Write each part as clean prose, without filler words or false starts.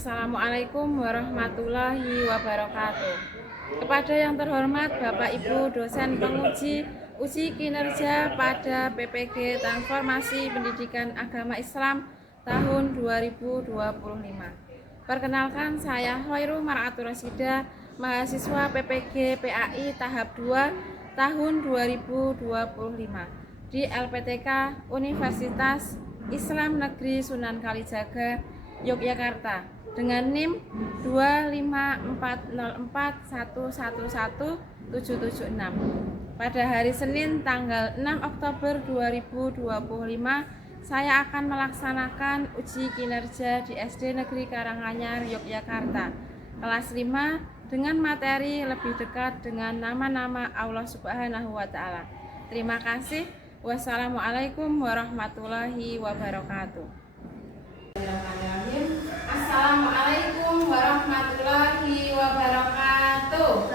Assalamualaikum warahmatullahi wabarakatuh. Kepada yang terhormat Bapak Ibu dosen penguji uji kinerja pada PPG Transformasi Pendidikan Agama Islam tahun 2025. Perkenalkan, saya Hoirul Mar'atul Rasida, mahasiswa PPG PAI tahap 2 tahun 2025 di LPTK Universitas Islam Negeri Sunan Kalijaga, Yogyakarta dengan NIM 25404111776 pada hari Senin tanggal 6 Oktober 2025. Saya akan melaksanakan uji kinerja di SD Negeri Karanganyar, Yogyakarta kelas 5 dengan materi lebih dekat dengan nama-nama Allah Subhanahu wa Ta'ala. Terima kasih. Wassalamualaikum warahmatullahi wabarakatuh. Assalamualaikum warahmatullahi wabarakatuh.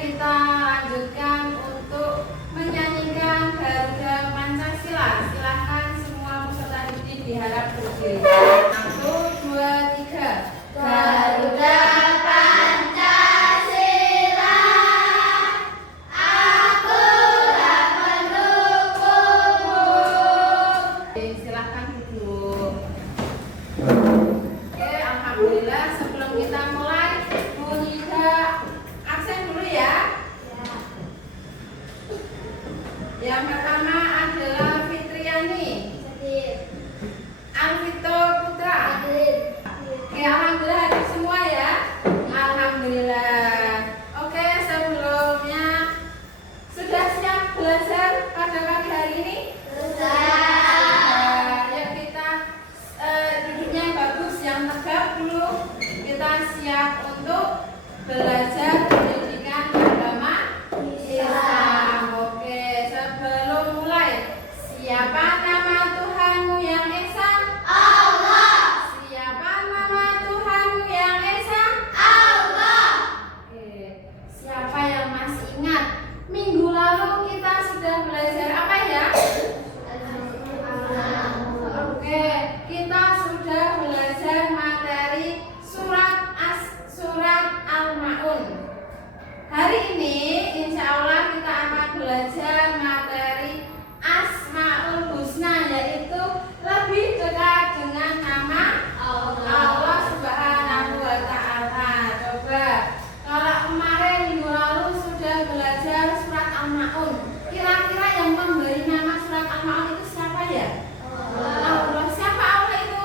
Kita lanjutkan untuk menyanyikan Garuda Pancasila. Silakan semua peserta didik diharap berdiri. 1, 2, 3. Garuda Pancasila, akulah pendukungmu. Silakan duduk. Oke, alhamdulillah. Sebelum kita mulai, yang pertama adalah Fitriani, Alvito Putra. Oke, alhamdulillah hadir semua ya. Alhamdulillah. Oke, sebelumnya sudah siap belajar pada pagi hari ini? Sudah. Ya, kita duduknya bagus, yang tegap dulu. Kita siap untuk belajar pendidikan agama Islam. Oke, sebelum mulai, siapa nama Tuhanmu yang esa? Allah. Siapa nama Tuhanmu yang esa? Allah. Oke, siapa yang masih ingat minggu lalu kita sudah belajar apa ya? Oke, kita sudah belajar materi surat Al-Ma'un. Hari ini insya Allah kita akan belajar materi Asmaul Husna, yaitu lebih dekat dengan nama Allah Subhanahu wa Ta'ala. Coba, kalau kemarin minggu lalu sudah belajar surat Al-Ma'un, kira-kira yang memberi nama surat Al-Ma'un itu siapa ya? Allah. Siapa Allah itu?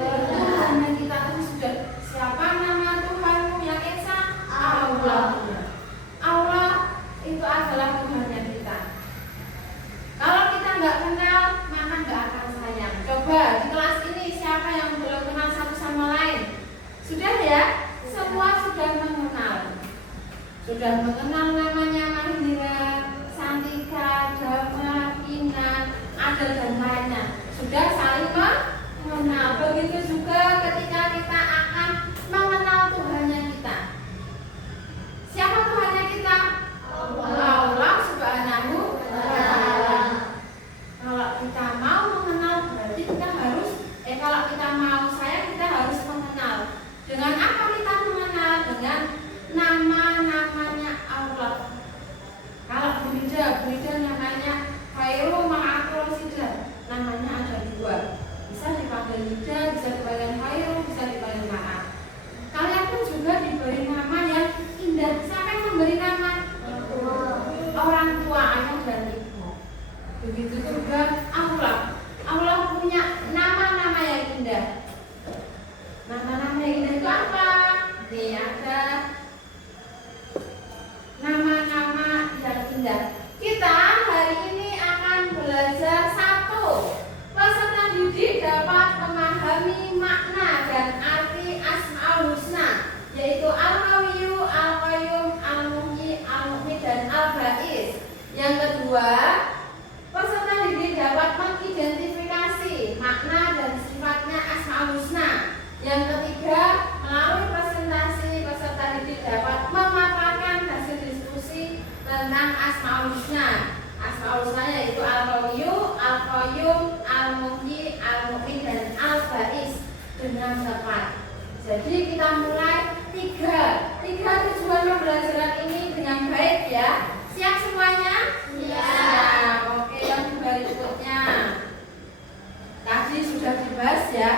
Tuhan kita tadi sudah. Siapa nama Tuhanmu yang esa? Allah. Allah itu adalah Tuhannya kita. Kalau kita nggak kenal, maka nggak akan sayang. Coba di kelas ini siapa yang belum kenal satu sama lain? Sudah ya? Semua sudah mengenal. Sudah mengenal namanya Mahira, Santika, Dama, Ina, Adel dan lainnya. Sudah saling mengenal. Begitu juga ketika kita akan mengenal Tuhannya kita. Begitu juga Allah. Allah punya nama-nama yang indah. Nama-nama yang indah itu apa? Nih ada nama-nama yang indah. Kita hari ini akan belajar satu. Peserta didik dapat memahami makna dan arti Asmaul Husna, yaitu Al-Qawiyyu, Al-Qayyum, Al-Muhyi, Al-Mu'min, dan Al-Ba'is. Yang kedua, peserta didik dapat mengidentifikasi makna dan sifatnya Asmaul Husna. Yang ketiga, melalui presentasi peserta didik dapat memaparkan hasil diskusi tentang Asmaul Husna. Asmaul Husna yaitu Al-Qawiyyu, Al-Qayyum, Al-Muhyi, Al-Mu'min, dan Al-Ba'is dengan tepat. Jadi kita mulai tiga tujuan pembelajaran ini dengan baik ya. Siap semuanya? Iya. Siap. Oke, yang berikutnya tadi sudah dibahas ya.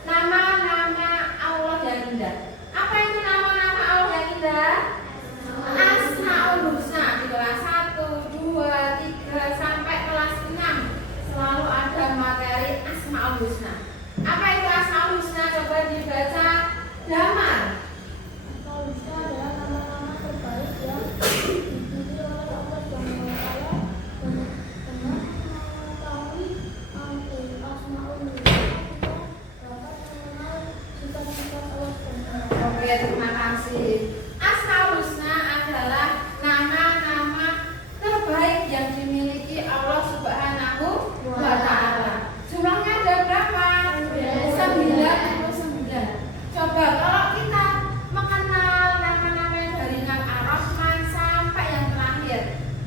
Nama-nama Allah yang indah. Apa itu nama-nama Allah yang indah? Asmaul Husna. Di kelas 1, 2, 3 sampai kelas 6 selalu ada materi Asmaul Husna. Apa itu Asmaul Husna? Coba dibaca Damar. Asmaul Husna adalah nama-nama terbaik yang dipilih oleh Allah SWT dengan mengetahui Asmaul Husna kita dapat mengenal sifat-sifat Allah SWT. Oke, terima kasih. Asmaul Husna adalah nama-nama terbaik yang dimiliki Allah Subhanahu wa Ta'ala. Jumlahnya ada berapa? 99. Coba kalau kita mengenal nama-nama yang dari yang Ar-Rahman sampai yang terakhir,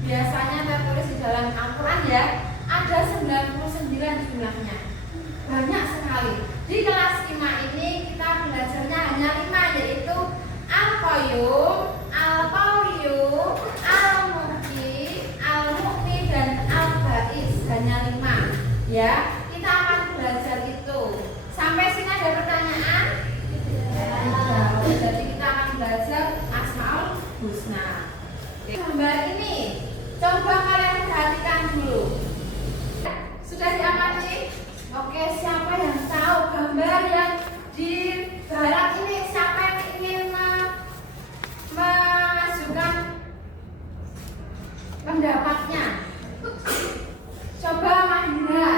biasanya tertulis di dalam Al-Quran ya, ada 99 jumlahnya. Banyak sekali. Di kelas 5 ini kita belajarnya hanya 5, yaitu Al-Qayyum, Al-Qawiyyu, Al-Muhyi, Al-Mu'min, dan Al-Ba'is. Hanya 5 ya. Kita akan belajar itu. Sampai sini ada pertanyaan? Jadi kita akan belajar Asmaul Husna. Gambar ini coba kalian perhatikan dulu. Sudah diamati? Oke, siapa yang tahu gambar yang di barat ini? Siapa yang ingin mengajukan pendapatnya? Coba Mahira.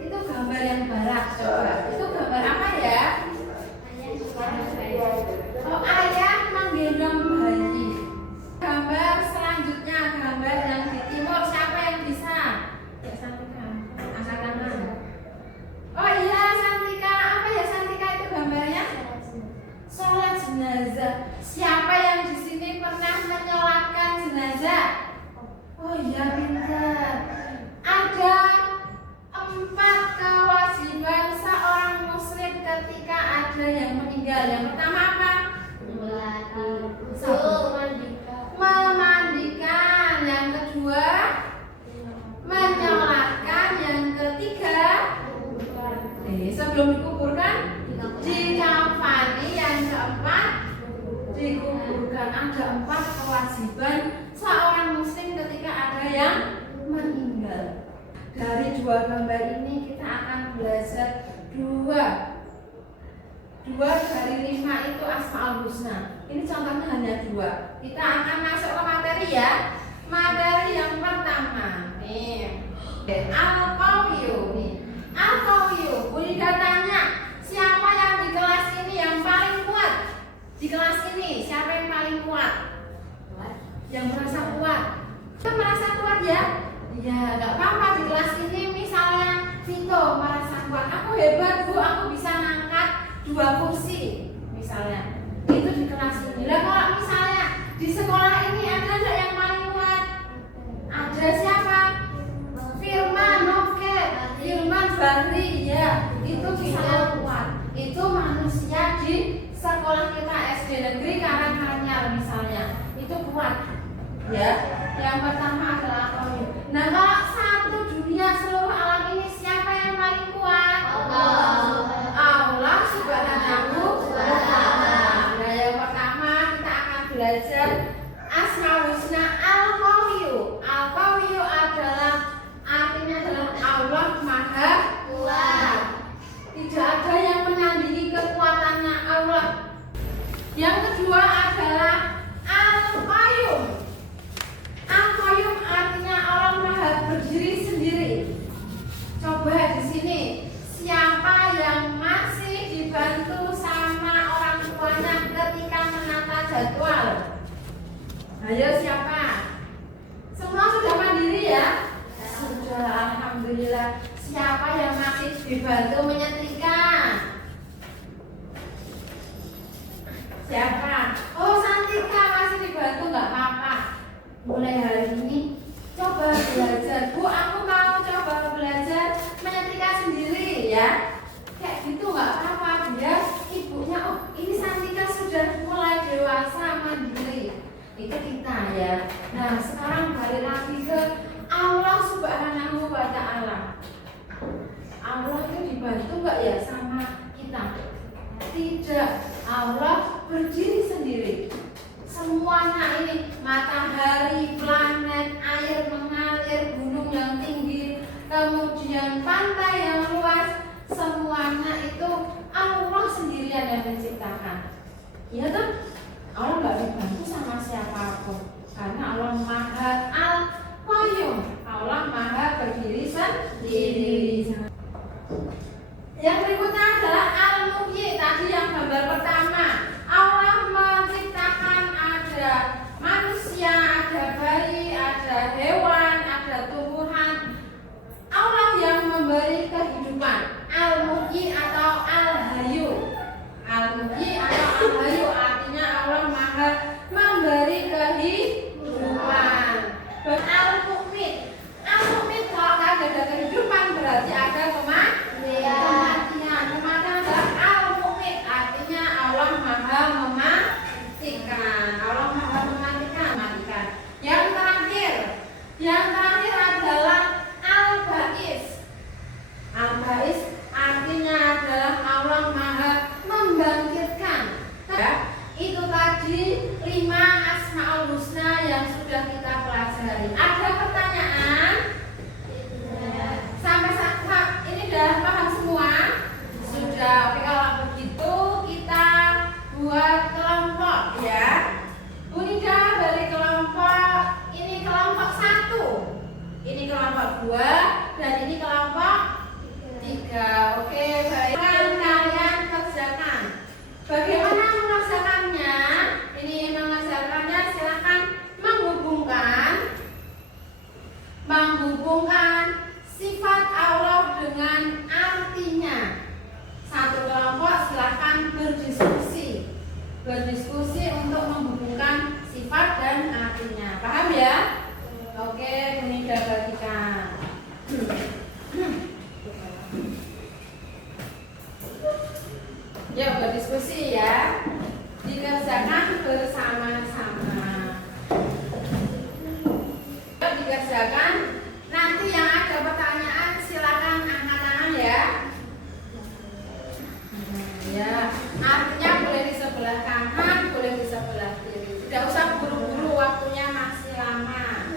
Itu gambar yang barat. Coba. Itu gambar apa ya? Oh, ayah menggendong bayi. Gambar selanjutnya, gambar yang di timur. Siapa yang bisa? Ya, Santika. Angkat tangan. Oh iya, Santika. Apa ya Santika itu gambarnya? Sholat jenazah. Siapa yang di sini pernah menyolatkan jenazah? Oh iya, pintar. Ada 4 kewajiban seorang muslim ketika ada yang meninggal. Yang pertama apa? Memandikan. Yang kedua, menyolatkan. Yang ketiga, sebelum dikuburkan, dikafani. Yang keempat, dikuburkan. Ada 4 kewajiban seorang muslim ketika ada yang meninggal. Dari 2 gambar ini kita akan belajar 2 dari 5 itu Asmaul Husna. Ini contohnya hanya 2. Kita akan masuk ke materi ya. Materi yang pertama nih, Al-Qawiyyu nih. Al-Qawiyyu, Bunda tanya, siapa yang di kelas ini yang paling kuat? Di kelas ini siapa yang paling kuat? Yang merasa kuat. Kita merasa kuat ya? Ya, nggak apa-apa. Di kelas ini misalnya Vito merasa kuat, aku hebat Bu, aku bisa ngangkat 2 kursi misalnya. Itu di kelas ini. Lah kalau misalnya di sekolah ini ada nggak yang paling kuat? Ada siapa? Firman, oke. Firman Bahri, ya. Itu bisa kuat. Itu manusia di sekolah kita SD negeri Karanganyar misalnya. Itu kuat. Ya, yang pertama adalah Qawiyyu. Nah, kalau satu dunia seluruh alam ini siapa yang paling kuat? Allah Subhanahu wa Ta'ala. Nah, yang pertama kita akan belajar Asmaul Husna Al-Qawiyyu. Al-Qawiyyu adalah berdiri sendiri. Coba di sini, siapa yang masih dibantu sama orang tuanya ketika menata jadwal? Ayo siapa? Semua sudah mandiri ya? Sudah, alhamdulillah. Siapa yang masih dibantu menyetrika? Siapa? Oh, Santika masih dibantu, nggak apa-apa. Mulai hari ini coba belajar. Bu, aku mau coba belajar menyetrika sendiri ya. Kayak gitu nggak apa-apa. Biar ibunya, oh ini Santika sudah mulai dewasa mandiri. Itu kita ya. Nah sekarang balik lagi ke Allah Subhanahu wa Ta'ala. Allah itu dibantu nggak ya sama kita? Tidak. Allah berdiri sendiri. Semuanya ini, matahari, planet, air mengalir, gunung yang tinggi, kemudian pantai yang luas, semuanya itu Allah sendirian yang menciptakan. Iya kan? Allah nggak dibantu sama siapapun, karena Allah Maha Al-Qayyum. Allah Maha berdiri sendiri. Yang berikutnya adalah Al-Muhyi. Tadi yang gambar pertama, Allah menciptakan ada manusia, ada bayi, ada hewan, ada tumbuhan. Allah yang memberi kehidupan. Al-Muhyi atau Al-Hayyu. Al-Muhyi atau Al-Hayyu artinya Allah Maha memberi kehidupan. Al-Mukmin. Al-Mukmin kalau nggak ada kehidupan berarti ada kematian. Kematian adalah Al-Mukmin artinya Allah Maha mematikan. Allah Maha mematikan. Yang terakhir adalah Al-Ba'is. Al-Ba'is artinya adalah Allah Maha membangkitkan. Ya, itu tadi 5 Asmaul Husna yang sudah kita pelajari. Ada pertanyaan? Sampai saat ini sudah paham semua? Sudah. Oke, kalau begitu kita buat kelompok ya. Bunida dari kelompok ini kelompok 1, ini kelompok 2, dan ini kelompok 3. Oke, baik. Kalian kerjakan. Bagaimana mengerjakannya? Ini mengerjakannya silakan menghubungkan sifat Allah dengan artinya. Satu kelompok silakan berdiskusi untuk menghubungkan sifat dan artinya. Paham ya? Oke, Bunida bagikan. Ya, berdiskusi ya. Dikerjakan bersama-sama. Dikerjakan. Nanti yang ada pertanyaan silakan angkat tangan ya. Ya, artinya boleh di sebelah kanan, boleh di sebelah kiri. Tidak usah buru-buru, waktunya masih lama.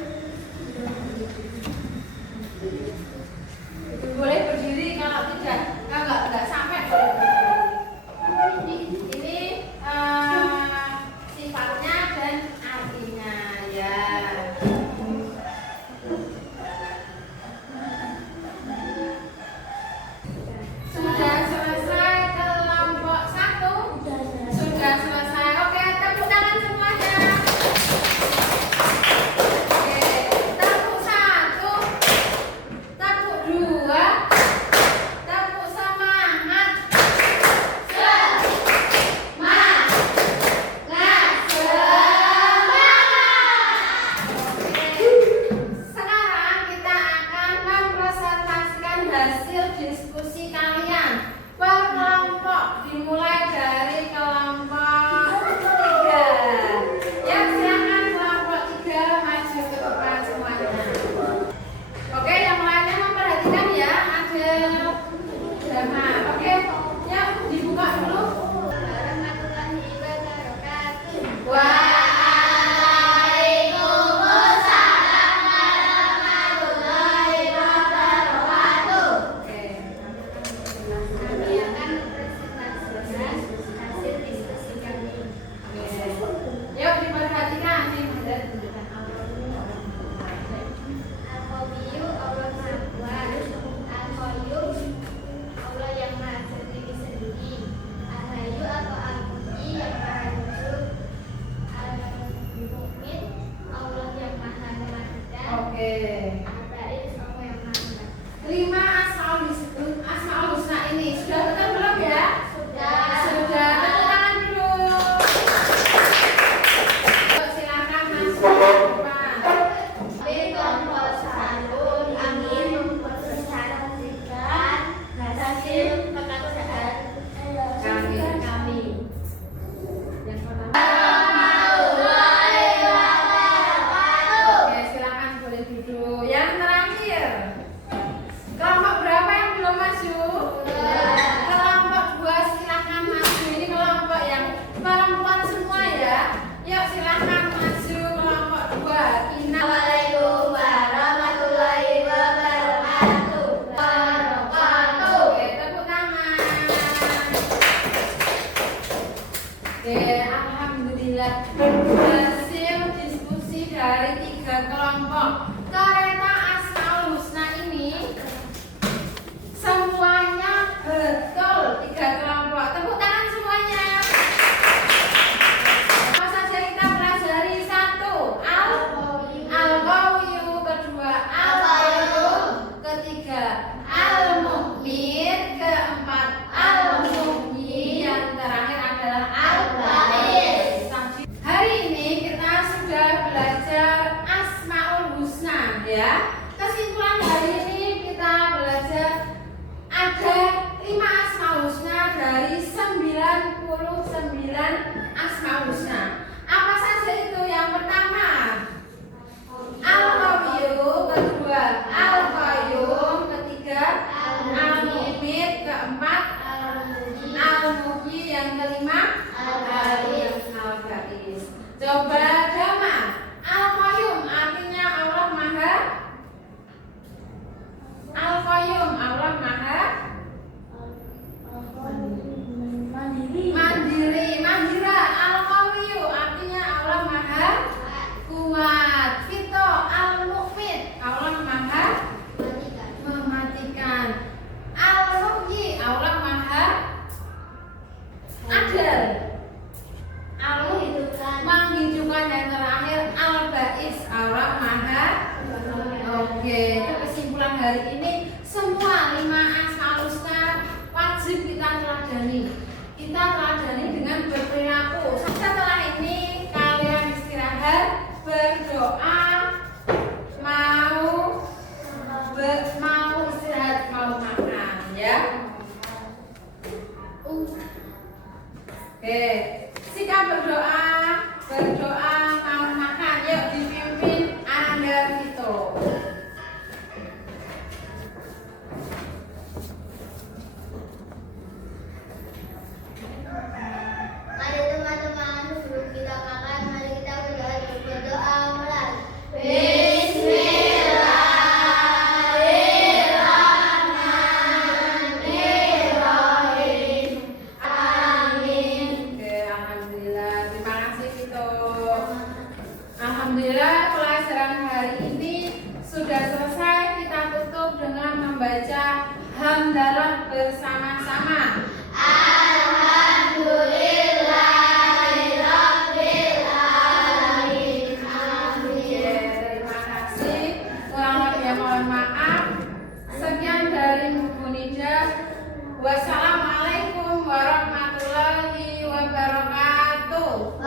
Al-Ba'is apa yang mana? 5 Asmaul Husna ini sudah betul belum ya? Sudah. Sudah. Tepuk tangan dulu. Yuk, silakan masuk ke depan. Berkomposalun angin mempersatukan hasil pekerjaan kami. Yang pertama. Oke, silakan boleh duduk. Yang terakhir. Kelompok berapa yang belum maju? Kelompok 2 silakan maju. Ini kelompok yang perempuan semua ya. Yuk silakan maju kelompok 2. Ina. Assalamualaikum warahmatullahi wabarakatuh. Oke, tepuk tangan. Oke, alhamdulillah hasil diskusi dari 3 kelompok kereta Asmaul Husna ini semuanya betul. 3 kelompok. Tepuk tangan semuanya. Apa saja kita pelajari? 1 Al-Qawiyyu, kedua Al-Qayyum, ketiga Al-Mu'min, keempat Al-Muhyi, yang terakhir adalah Al-Ba'is. Hari ini kita sudah belajar Asmaul Husna ya. Kesimpulan hari ini kita belajar ada 5 Asmaul Husna dari 99 Asmaul Husna. Apa saja itu? Yang pertama Al-Qawiyyu, kedua Al-Qayyum, ketiga Al-Mu'min, keempat Al-Muhyi, yang kelima Al-Ba'is. Coba Dama. Al-Qayyum artinya Allah Maha. Al-Qayyum Allah Maha mandiri. Mandira. Al-Qawiyyu artinya Allah Maha kuat. Fito. Al-Mu'min Allah Maha mematikan. Al-Muhyi Allah Maha adil. Menghidupkan. Dan terakhir Al-Ba'is Allah Maha. Oke, itu kesimpulan hari ini. Semua 5 Asmaul Husna wajib kita teladani. Kita teladani dengan berperilaku. Setelah ini kalian istirahat, berdoa, mau istirahat, mau makan ya. Oke, sikap berdoa, mau makan. Yuk dipimpin Ananda Vito. Mari teman-teman, sebelum kita makan, mari kita berdoa mulai. Bismillahirrahmanirrahim. Amin. Oke, alhamdulillah. Terima kasih Vito. Alhamdulillah pelajaran hari ini sudah selesai. Kita tutup dengan membaca hamdalah bersama-sama. Alhamdulillahirrabbilalamin. Amin. Terima kasih. Kurang lebihnya mohon maaf. Sekian dari Bu Nida. Wassalamualaikum warahmatullahi wabarakatuh.